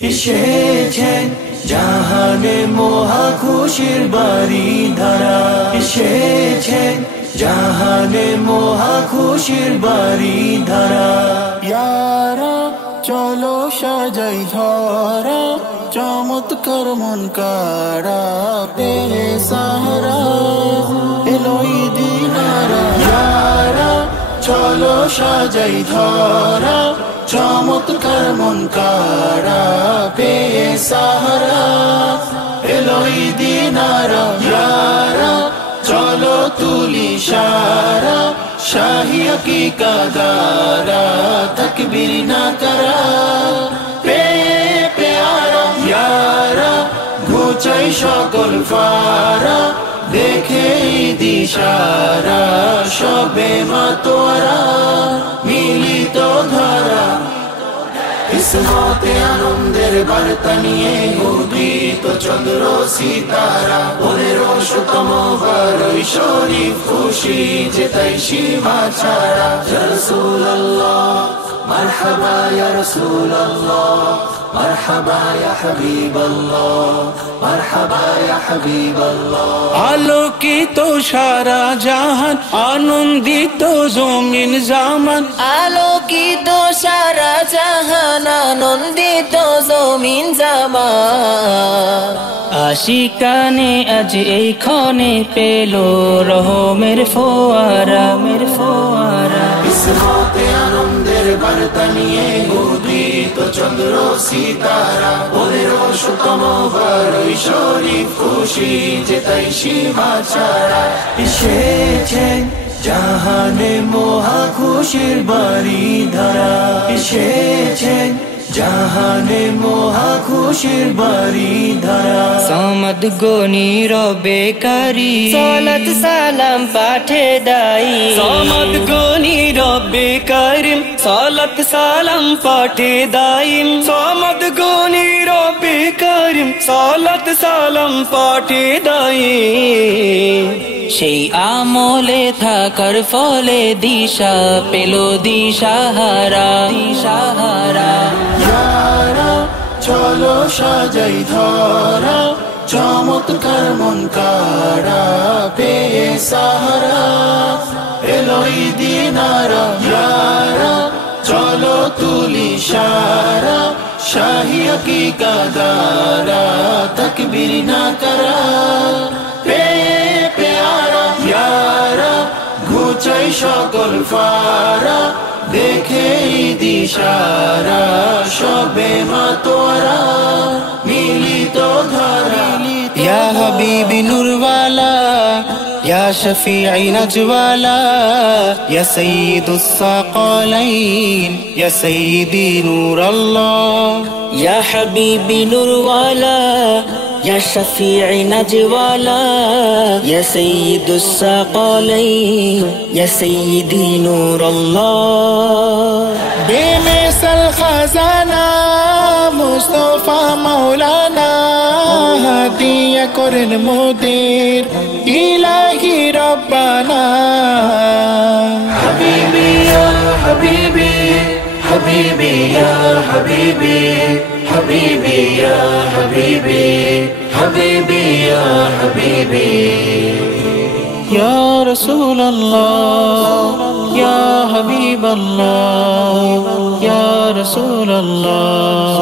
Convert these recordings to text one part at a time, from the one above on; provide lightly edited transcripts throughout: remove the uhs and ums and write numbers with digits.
এসেছেন জাহানে মহা খুশির বাড়ি ধারা, এসেছেন জাহানে মহা খুশির বাড়ি ধারা। ইয়ারা চলো সাজাই ধরা, চমৎকার মন কারা বেসাহারা এলোই দিনারা। ইয়ারা চলো সাজাই ধরা, চমৎকার মন কারা বেসাহারা এলোই দিনারা। ইয়ারা চলো তুলি সারা, শাহি হকিকা গারা তকবীর না করা পেয়ারা। ইয়ারা ঘুচাই সকল ফারা, দেখে দিশারা সবে মাতোয়ারা মিলিত ধারা। কিসমতে আনন্দের বার্তা নিয়ে উদিত চন্দ্র সিতারা, 1500তম বারই শরীফ খুশি যেতাই সীমা ছাড়া। ইয়া রাসূলুল্লাহ মারহাবা ইয়া রাসূলুল্লাহ, মারহাবা ইয়া হাবিবাল্লাহ, মারহাবা ইয়া হাবিবাল্লাহ। আলোকিত সারা জাহান, আনন্দিত জমিন জামান। আলোকিত সারা জাহান, আনন্দিত জমিন জামান। আশিকানে আজ এই ক্ষণে পেল রহমের ফোয়ারা, মের ফোয়ারা। কিসমতে আনন্দের বার্তা নিয়ে উদিত চন্দ্র সিতারা, 1500তম বারই শরীফ খুশি যেতাই সীমা ছাড়া। এসেছেন জাহানে মহা খুশির বাড়ি ধারা, এসেছেন জাহানে মহা খুশির বাড়ি ধারা। সামাদ গনি রবে কারি, সালাত সালাম পাঠে দাই। সামাদ গনি রবে কারিম, সালাত সালাম পাঠে দাইম। সামাদ গনি রবে কারিম, সালাত সালাম পাঠে দাই। সেই আমলে থাকার ফলে দিশা পেল দিশাহারা, দিশাহারা। ইয়ারা চলো সাজাই ধরা, চমৎকার মন কারা বেসাহারা এলোই দিনারা। ইয়ারা চলো তুলি সারা, শাহি হকিকা গারা তকবীর না করা পেয়ারা। ইয়ারা ঘুচাই সকল ফারা, দেখে দিশারা সবে মাতোয়ারা মিলিত ধারা। ইয়া হাবিবি নূরওয়ালা, ইয়া শফিঈ নাজওয়ালা, ইয়া সাইয়্যিদুস সাকালাইন, ইয়া সাইয়্যিদি নূরাল্লাহ। ইয়া হাবিবি নূরওয়ালা, ইয়া শফিঈ নাজওয়ালা, ইয়া সাইয়্যিদুস সাকালাইন, ইয়া সাইয়্যিদি নূরাল্লাহ। বেমিসাল খাজানা মুস্তাফা মাওলানা, হাদিয়া করেন মোদের ইলাহি রব্বানা। হাবিবি ইয়া হাবিবি, হাবিবি ইয়া হাবিবি, হাবিবি ইয়া হাবিবি, হাবিবি ইয়া হাবিবি। ইয়া রাসূলুল্লাহ, ইয়া হাবিবাল্লাহ, ইয়া রাসূলুল্লাহ,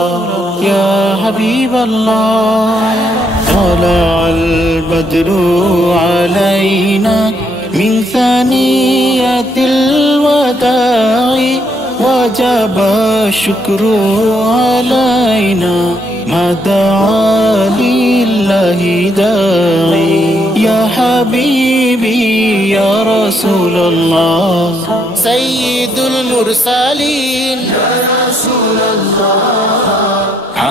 ইয়া হাবিবাল্লাহ। طلع البدر علينا من ثنية الوداع، وجب الشكر علينا ما دعا لله داعي. يا حبيبي يا رسول الله، سيد المرسلين يا رسول الله،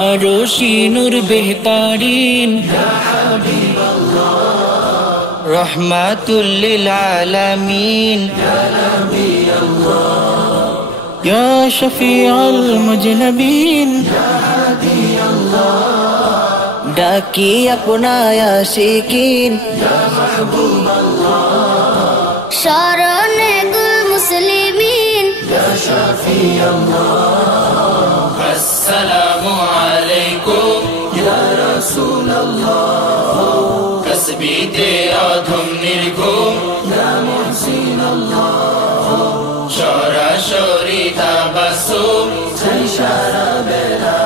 আরশি নূর বেহতারিন, ইয়া হাবিবাল্লাহ, রহমাতুল লিল আলামিন। ইয়া নবী আল্লাহ, يا شفيع المجنبين ইয়া হাদি আল্লাহ, ডাকি আপনায় আশিকিন, ইয়া মাহবুব আল্লাহ, শরণে কুল মুসলিমিন। ইয়া শাফি আল্লাহ। আসসালামু আলাইকুম। রাসূলুল্লাহ তাসবিতে অধম নির্ঘুম ইয়া মুহসিন আল্লাহ সরাসরি তাবাসসুম চাই সারা বেলা